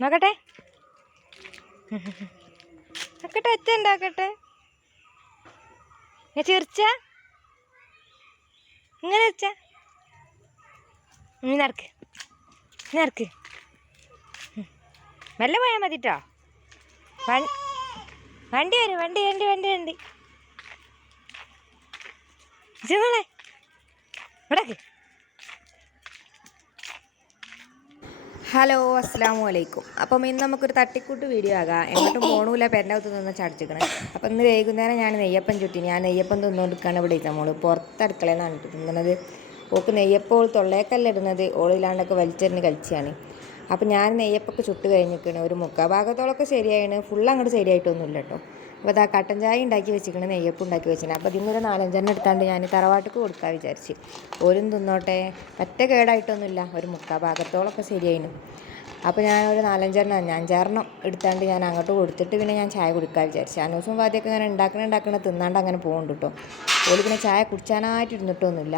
നോക്കട്ടെ നോക്കട്ടെ ഒച്ച ഉണ്ടാക്കട്ടെ. ചിരിച്ച ഇങ്ങനെ വെച്ച നടക്ക് നടക്ക് മെല്ലെ പോയാൽ മതിട്ടോ. വണ്ടി വരും വണ്ടി വണ്ടി വണ്ടി വണ്ടി മോളെ ഇവിടേക്ക്. ഹലോ അസ്സലാമു അലൈക്കും. അപ്പം ഇന്ന് നമുക്കൊരു തട്ടിക്കൂട്ട് വീഡിയോ ആകാം. എങ്ങോട്ടും പോകണില്ല, പെരനകത്ത് നിന്ന് ചടിച്ചിക്കണം. അപ്പം ഇന്ന് വൈകുന്നേരം ഞാൻ നെയ്യപ്പം ചുറ്റി. ഞാൻ നെയ്യപ്പം തിന്നുകൊണ്ടിരിക്കുകയാണ്. ഇവിടെ ഇരുന്ന മോള് പുറത്ത് അടുക്കളയെന്നാണ് തിന്നുന്നത്. ഓൾക്ക് നെയ്യപ്പോൾ തൊള്ളേക്കല്ല ഇടുന്നത്, ഓളിലാണ്ടൊക്കെ വലിച്ചെറിഞ്ഞ് കളിച്ചാണ്. അപ്പം ഞാൻ നെയ്യപ്പൊക്കെ ചുട്ട് കഴിഞ്ഞിരിക്കണ്. ഒരു മുക്കാൽ ഭാഗത്തോളൊക്കെ ശരിയായിണ്, ഫുൾ അങ്ങോട്ട് ശരിയായിട്ടൊന്നുമില്ല കേട്ടോ. അപ്പോൾ അതാ കട്ടൻ ചായ ഉണ്ടാക്കി വെച്ചിരിക്കണം, നെയ്യപ്പം ഉണ്ടാക്കി വെച്ചിട്ടുണ്ട്. അപ്പോൾ ഇതിന്നൊരു 4-5 എടുത്താണ്ട് ഞാൻ തറവാട്ടിക്ക് കൊടുക്കാൻ വിചാരിച്ച്. ഓരും തിന്നോട്ടെ, പറ്റ കേടായിട്ടൊന്നുമില്ല, ഒരു മുക്കാൽ ഭാഗത്തോളൊക്കെ ശരിയായിന്. അപ്പോൾ ഞാനൊരു 5-6 എടുത്താണ്ട് ഞാൻ അങ്ങോട്ട് കൊടുത്തിട്ട് പിന്നെ ഞാൻ ചായ കുടിക്കാൻ വിചാരിച്ചു. അനൂസും വാദ്യമൊക്കെ ഇങ്ങനെ ഉണ്ടാക്കണ തിന്നാണ്ട് അങ്ങനെ പോകുന്നുണ്ട് കേട്ടോ. ഓല് പിന്നെ ചായ കുടിച്ചാനായിട്ട് ഇരുന്നിട്ടൊന്നുമില്ല.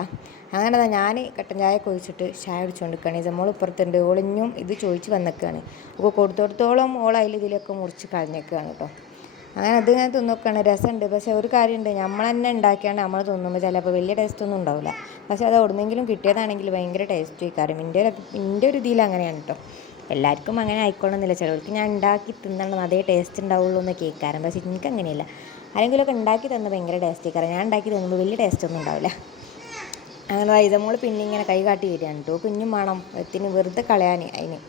അങ്ങനെ ഞാൻ കട്ടൻ ചായ കുഴിച്ചിട്ട് ചായ കുടിച്ചുകൊണ്ടിരിക്കുകയാണ്. ജമ്മോൾ ഇപ്പുറത്തുണ്ട്, ഓളിഞ്ഞും ഇത് ചോദിച്ച് വന്നിക്കുകയാണ്. അപ്പോൾ കൊടുത്തോടത്തോളം ഓൾ അതിൽ ഇതിലൊക്കെ മുറിച്ച് കളഞ്ഞേക്കുകയാണ് കേട്ടോ. അങ്ങനെ അത് ഞാൻ തിന്നൊക്കെയാണ്, രസമുണ്ട്. പക്ഷേ ഒരു കാര്യമുണ്ട്, നമ്മൾ തന്നെ ഉണ്ടാക്കിയാണ്ട് നമ്മൾ തിന്നുമ്പോൾ ചിലപ്പോൾ വലിയ ടേസ്റ്റൊന്നും ഉണ്ടാവില്ല. പക്ഷേ അത് എവിടുന്നെങ്കിലും കിട്ടിയതാണെങ്കിൽ ഭയങ്കര ടേസ്റ്റ് കാര്യം. എൻ്റെ ഒരു ഇതിൽ അങ്ങനെയാണ് കേട്ടോ. എല്ലാവർക്കും അങ്ങനെ ആയിക്കോണമെന്നില്ല, ചിലർക്ക് ഞാൻ ഉണ്ടാക്കി തിന്നണം അതേ ടേസ്റ്റ് ഉണ്ടാവുള്ളൂ എന്ന് കേൾക്കാറും. പക്ഷേ എനിക്ക് അങ്ങനെയല്ല, ആരെങ്കിലുമൊക്കെ ഉണ്ടാക്കി തന്ന് ഭയങ്കര ടേസ്റ്റ് കാര്യം. ഞാൻ ഉണ്ടാക്കി തന്നുമ്പോൾ വലിയ ടേസ്റ്റൊന്നും ഉണ്ടാവില്ല. അങ്ങനെ ഇതമോൾ പിന്നെ ഇങ്ങനെ കൈ കാട്ടി വരികയാണ് കേട്ടോ. കുഞ്ഞും വേണം എത്തിന് വെറുതെ കളയാൻ അതിന്.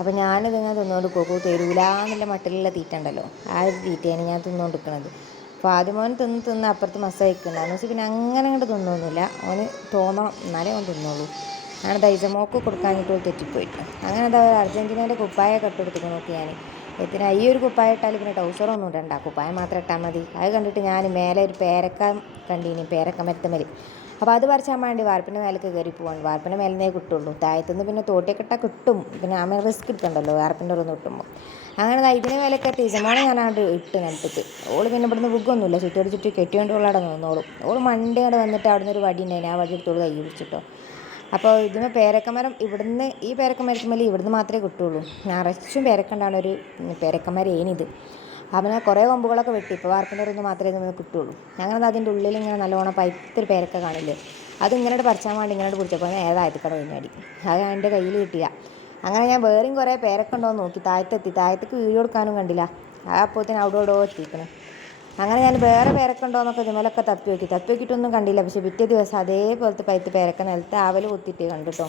അപ്പോൾ ഞാനിതിങ്ങനെ തിന്നുകൊണ്ട് പോകും, തരൂല എന്നുള്ള മട്ടിലുള്ള തീറ്റ ഉണ്ടല്ലോ, ആ ഒരു തീറ്റയാണ് ഞാൻ തിന്നുകൊണ്ടിരിക്കുന്നത്. അപ്പോൾ ആദ്യം മോൻ തിന്ന് അപ്പുറത്ത് മസ്സ വയ്ക്കുന്നുണ്ടായിരുന്നു. പക്ഷേ പിന്നെ അങ്ങനെ അങ്ങോട്ട് തിന്നൊന്നുമില്ല, അവന് തോന്നണം എന്നാലേ അവൻ തിന്നുള്ളൂ. അങ്ങനെ ദൈസമോക്ക് കൊടുക്കാഞ്ഞിട്ട് തെറ്റിപ്പോയിട്ട് അങ്ങനെ എന്താ അർജൻറ്റീനേൻ്റെ കുപ്പായ കെട്ടെടുത്ത് നോക്കി ഞാൻ. എത്തിനാ ഈ ഒരു കുപ്പായ ഇട്ടാൽ പിന്നെ ടൗസറൊന്നും ഇടണ്ട, കുപ്പായ മാത്രം ഇട്ടാൽ മതി. അത് കണ്ടിട്ട് ഞാൻ മേലെ ഒരു പേരക്ക കണ്ടീനി, പേരക്ക മരത്തമ്മൽ. അപ്പോൾ അത് പറിച്ചാൻ വേണ്ടി വാർപ്പിൻ്റെ മേലേക്ക് കയറി പോവാണ്. വാർപ്പിൻ്റെ മേലെ കിട്ടുള്ളൂ, താഴത്തുനിന്ന് പിന്നെ തോട്ടിയൊക്കെ ഇട്ടാൽ കിട്ടും. പിന്നെ അമ്മ റിസ്ക് എടുക്കണ്ടല്ലോ വാർപ്പിൻ്റെ ഉള്ളിൽ നിന്ന് കിട്ടുമ്പോൾ. അങ്ങനെ ഇതിന് മേലേക്ക് ടീച്ചർമോളെ ഞാനങ്ങോട്ട് ഇട്ട് നിലത്തേക്ക്. ഓള് പിന്നെ ഇവിടുന്ന് ബുക്കൊന്നുമില്ല, ചുറ്റി കെട്ടിയോണ്ട് ഓളവിടെ നിന്നോളും. ഓള് മണ്ടയോടെ വന്നിട്ട് അവിടെ നിന്ന് ഒരു വടി ഉണ്ടായിന്, ആ വടി എടുത്തോളൂ കൈ പിടിച്ചിട്ടോ. അപ്പോൾ ഇതിന് പേരക്കമരം ഇവിടുന്ന്, ഈ പേരക്കമരത്തുമ്മൽ ഇവിടുന്ന് മാത്രമേ കിട്ടുള്ളൂ. നിറച്ചും പേരക്കുണ്ടാവുന്ന ഒരു പേരക്കമരേനിത്. അവനെ കുറേ കൊമ്പുകളൊക്കെ വെട്ടി, ഇപ്പോൾ വാർപ്പിൻ്റെ ഉള്ളിൽ നിന്ന് മാത്രമേ നമുക്ക് കിട്ടുള്ളൂ. ഞങ്ങളത് അതിൻ്റെ ഉള്ളിൽ ഇങ്ങനെ നല്ലോണം പൈത്തൊരു പേരക്ക കാണില്ലേ, അത് ഇങ്ങനെ പറിച്ചാൻ വേണ്ടി ഇങ്ങനെ പിടിച്ചപ്പോൾ ഏതായത്തിക്കട കഴിഞ്ഞാടി, അത് എൻ്റെ കയ്യിൽ കിട്ടിയ. അങ്ങനെ ഞാൻ വേറെയും കുറേ പേരക്ക ഉണ്ടോ എന്ന് നോക്കി, താഴത്തേക്ക് വീഡിയോ കൊടുക്കാനും കണ്ടില്ല. ആ അപ്പോഴത്തേന് അവിടെ എത്തിക്കണം. അങ്ങനെ ഞാൻ വേറെ പേരക്ക ഉണ്ടോ എന്നൊക്കെ ഇതുമേലൊക്കെ തപ്പി നോക്കിയിട്ടൊന്നും കണ്ടില്ല. പക്ഷേ പിറ്റേ ദിവസം അതേപോലത്തെ പൈത്ത് പേരക്ക നിലത്ത് ആവൽ കുത്തിയിട്ട് കണ്ടിട്ടോ.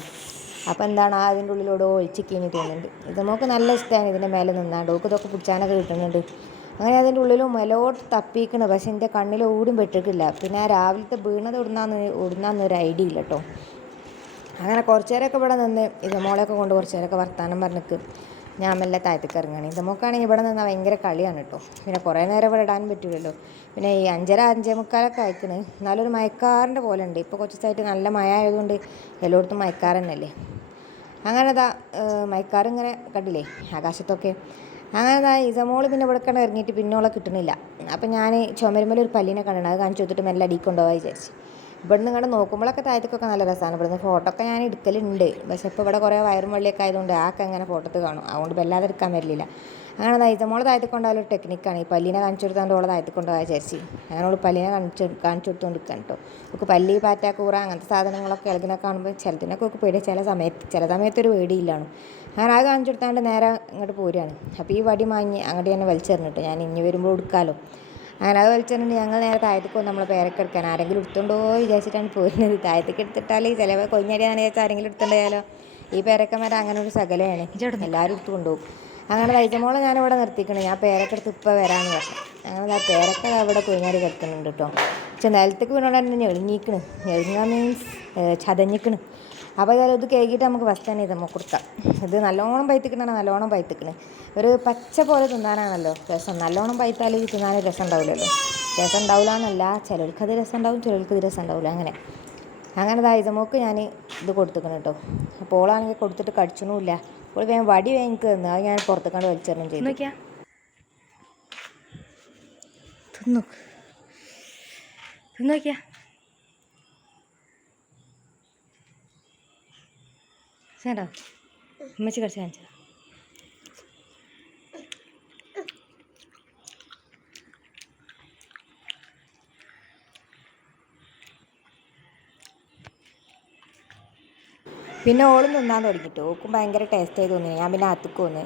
അപ്പോൾ എന്താണ് അതിൻ്റെ ഉള്ളിലൂടെ ഒഴിച്ചിക്കിനി തോന്നുന്നുണ്ട്. ഇത് നമുക്ക് നല്ല ഇഷ്ടമാണ് ഇതിൻ്റെ മേലെ നിന്നാണ്ട്, ഓക്ക് ഇതൊക്കെ പിടിച്ചാനൊക്കെ കിട്ടുന്നുണ്ട്. അങ്ങനെ അതിൻ്റെ ഉള്ളിലും മേലോട്ട് തപ്പിക്കണം, പക്ഷേ എൻ്റെ കണ്ണിൽ ഓടും പെട്ടിട്ടില്ല. പിന്നെ ആ രാവിലത്തെ വീണത് ഓടുന്നാന്നൊരു ഐഡിയ ഇല്ല കേട്ടോ. അങ്ങനെ കുറച്ച് നേരമൊക്കെ ഇവിടെ നിന്ന് ഇതമോളെയൊക്കെ കൊണ്ട് കുറച്ച് നേരമൊക്കെ വർത്താനം പറഞ്ഞിട്ട് ഞാൻ മെല്ലെ താഴത്തേക്ക് ഇറങ്ങുകയാണ്. ഇതമോക്കാണെങ്കിൽ ഇവിടെ നിന്നാൽ ഭയങ്കര കളിയാണ് കേട്ടോ. പിന്നെ കുറേ നേരം ഇവിടെ ഇടാൻ പറ്റില്ലല്ലോ. പിന്നെ ഈ 5:30-5:45 അയക്കണ്, എന്നാലും ഒരു മയക്കാറിൻ്റെ പോലെ ഉണ്ട്. ഇപ്പോൾ കുറച്ച് ദിവസമായിട്ട് നല്ല മഴ ആയതുകൊണ്ട് എല്ലായിടത്തും മയക്കാർ തന്നെയല്ലേ. അങ്ങനെ മയക്കാറിങ്ങനെ കണ്ടില്ലേ ആകാശത്തൊക്കെ. അങ്ങനെ ഇസമോൾ പിന്നെ ഇവിടെ കണ്ട് ഇറങ്ങിയിട്ട് പിന്നോളെ കിട്ടണില്ല. അപ്പം ഞാൻ ചുമരുമ്മൽ ഒരു പല്ലിനെ കണ്ടിട്ടുണ്ട്, അത് കാണിച്ചു കൊടുത്തിട്ട് മെല്ലെ അടിക്ക് കൊണ്ടുപോകാൻ വിചാരിച്ചു. ഇവിടുന്ന് ഇങ്ങോട്ട് നോക്കുമ്പോഴൊക്കെ താഴത്തേക്കൊക്കെ നല്ല രസമാണ്. ഇവിടുന്ന് ഫോട്ടോ ഒക്കെ ഞാൻ എടുക്കലുണ്ട്, പക്ഷേ ഇപ്പോൾ ഇവിടെ കുറേ വയറും വള്ളിയൊക്കെ ആയതുകൊണ്ട് അങ്ങനെ ഫോട്ടോത്ത് കാണും, അതുകൊണ്ട് വല്ലാതെ എടുക്കാൻ വരില്ല. അങ്ങനെ ഇസമോളെ താഴത്തേക്ക് കൊണ്ടുപോകാൻ ഒരു ടെക്നിക്കാണ്, ഈ പല്ലിനെ കാണിച്ചു കൊടുത്താണ്ട് ഓളെ താഴത്തേക്ക് കൊണ്ടുപോകാൻ വിചാരിച്ചു. അങ്ങനെ ഓൾ പല്ലിനെ കാണിച്ചു കൊടുത്തുകൊണ്ടിരിക്കാൻ കേട്ടോ. നമുക്ക് പല്ലി, പാറ്റ, കൂറ അങ്ങനത്തെ സാധനങ്ങളൊക്കെ ഇളകിനെ കാണുമ്പോൾ ചിലതിനൊക്കെ ഒക്കെ പേടി, ചില സമയത്തൊരു പേടിയില്ലാണ്. അങ്ങനെ അത് കാണിച്ചു കൊടുത്താണ്ട് നേരെ ഇങ്ങോട്ട് പോരുകയാണ്. അപ്പോൾ ഈ വടി വാങ്ങി അങ്ങോട്ട് തന്നെ വലിച്ചെറിഞ്ഞിട്ട് ഞാൻ ഇനി വരുമ്പോൾ എടുക്കാമല്ലോ. അങ്ങനെ അത് വലിച്ചെറിഞ്ഞിട്ട് ഞങ്ങൾ നേരെ താഴത്തേക്ക് വന്ന് നമ്മളെ പേരൊക്കെ എടുക്കാൻ, ആരെങ്കിലും എടുത്തുകൊണ്ടോ വിചാരിച്ചിട്ടാണ് പോരുന്നത്. താഴത്തേക്ക് എടുത്തിട്ടാൽ ചിലപ്പോൾ കൊഞ്ഞടിയാണെന്ന് വിചാരിച്ചാൽ ആരെങ്കിലും എടുത്തുകൊണ്ടായാലോ. ഈ പേരക്കന്മാരെ അങ്ങനെ ഒരു സകലമാണ്, എല്ലാവരും എടുത്തു കൊണ്ടുപോകും. അങ്ങനെ തയ്ച്ചമോളെ ഞാനിവിടെ നിർത്തിക്കണം, ഞാൻ പേരൊക്കെ എടുത്ത് ഇപ്പോൾ വരാമെന്ന് പറഞ്ഞു. അങ്ങനെ ആ പേരൊക്കെ അവിടെ കൊഞ്ഞാടി കിടക്കുന്നുണ്ട് കേട്ടോ. പക്ഷെ നിലത്തേക്ക് വീണോണ്ട് തന്നെ ഞെളിഞ്ഞുക മീൻസ് ചതഞ്ഞിക്കണ്. അപ്പോൾ ഏതായാലും ഇത് കേൾക്കിയിട്ട് നമുക്ക് ഫസ്റ്റ് തന്നെ ഇതമ്മ കൊടുക്കാം. ഇത് നല്ലോണം നല്ലോണം പൈത്തിക്കണ്. ഒരു പച്ച പോലെ തിന്നാനാണല്ലോ രസം, നല്ലോണം പൈത്താൽ തിന്നാൻ രസം ഉണ്ടാവില്ലല്ലോ. രസം ഉണ്ടാവില്ല എന്നല്ല, ചിലർക്കത് രസം ഉണ്ടാവും, ചിലർക്ക് ഇത് രസം ഉണ്ടാവില്ല. അങ്ങനെ ഇതമോക്ക് ഞാൻ ഇത് കൊടുത്തിക്കണം കേട്ടോ. അപ്പോൾ ഓളാണെങ്കിൽ കൊടുത്തിട്ട് കടിച്ചണമില്ല. അപ്പോൾ ഞാൻ വടി എനിക്ക് തന്നു, അത് ഞാൻ പുറത്തേക്കാണ്ട് വലിച്ചെറിഞ്ഞും ചെയ്തു. തിന്നോക്കിയാ ചേട്ടാ, ഉമ്മച്ചി കടിച്ച് കാണിച്ചാ പിന്നെ ഓളും തിന്നാൻ തുടങ്ങിയിട്ട് ഓക്കും ഭയങ്കര ടേസ്റ്റായി തോന്നി. ഞാൻ പിന്നെ അകത്തേക്ക് വന്ന്.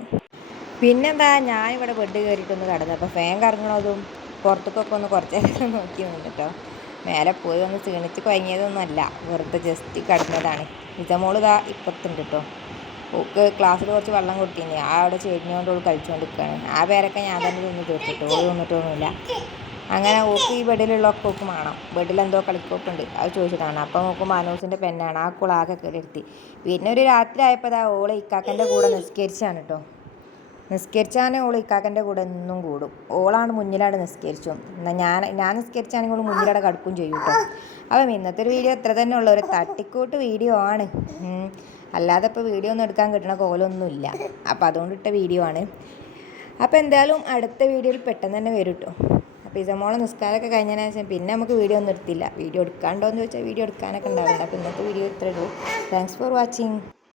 പിന്നെന്താ ഞാനിവിടെ ബെഡ് കയറിയിട്ടൊന്ന് കിടന്നു. അപ്പോൾ ഫാൻ കറങ്ങണതും പുറത്തേക്കൊക്കെ ഒന്ന് കുറച്ച് നേരം നോക്കി നിന്നു കേട്ടോ. മേലെ പോയി ഒന്ന് ക്ഷീണിച്ച് കുഴങ്ങിയതൊന്നുമല്ല, വെറുതെ ജസ്റ്റ് കിടന്നതാണ്. ഇതമോള് ഇതാ ഇപ്പത്തുണ്ട് കേട്ടോ. ഓക്ക് ക്ലാസ്സിൽ കുറച്ച് വെള്ളം കൊടുത്തിനി, ആ അവിടെ ചെരിഞ്ഞുകൊണ്ട് ഓൾ കളിച്ചുകൊണ്ട് നിൽക്കുകയാണ്. ആ പേരൊക്കെ ഞാൻ തന്നെ തിന്ന് തീർത്തിട്ട് ഓൾ തിന്നിട്ടൊന്നുമില്ല. അങ്ങനെ ഓക്ക് ഈ ബെഡിലുള്ളതൊക്കെ ഓക്ക് വേണം. ബെഡിലെന്തോ കളിക്കോപ്പുണ്ട്, അത് ചോദിച്ചിട്ടാണ്. അപ്പം നോക്കും മാനൂസിൻ്റെ പെന്നാണ്, ആ കുളാകെ കയറിയിരുത്തി. പിന്നെ ഒരു രാത്രി ആയപ്പോൾ അതാ ഓളെ ഇക്കാക്കൻ്റെ കൂടെ നിസ്കരിച്ചാണ് കേട്ടോ. നിസ്കരിച്ചാൽ ഓൾ ഇക്കാക്കൻ്റെ കൂടെ എന്നും കൂടും. ഓളാണ് മുന്നിലാണ് നിസ്കരിച്ചു. എന്നാൽ ഞാൻ നിസ്കരിച്ചാണെങ്കിൽ ഓൾ മുന്നിലവിടെ കിടക്കും ചെയ്യും കേട്ടോ. അപ്പം ഇന്നത്തെ ഒരു വീഡിയോ എത്ര തന്നെ ഉള്ള ഒരു തട്ടിക്കൂട്ട് വീഡിയോ ആണ്. അല്ലാതെ ഇപ്പോൾ വീഡിയോ ഒന്നും എടുക്കാൻ കിട്ടണ കോലമൊന്നുമില്ല. അപ്പം അതുകൊണ്ടിട്ട വീഡിയോ ആണ്. അപ്പോൾ എന്തായാലും അടുത്ത വീഡിയോയിൽ പെട്ടെന്ന് തന്നെ വരും കേട്ടോ. അപ്പോൾ ഇസമോളെ നിസ്കാരമൊക്കെ കഴിഞ്ഞതിന് ശേഷം പിന്നെ നമുക്ക് വീഡിയോ ഒന്നും എടുത്തില്ല. വീഡിയോ എടുക്കാണ്ടോ എന്ന് ചോദിച്ചാൽ വീഡിയോ എടുക്കാനൊക്കെ ഉണ്ടാവില്ല. അപ്പോൾ ഇന്നത്തെ വീഡിയോ ഇത്രയേ ഉള്ളൂ. Thanks for watching.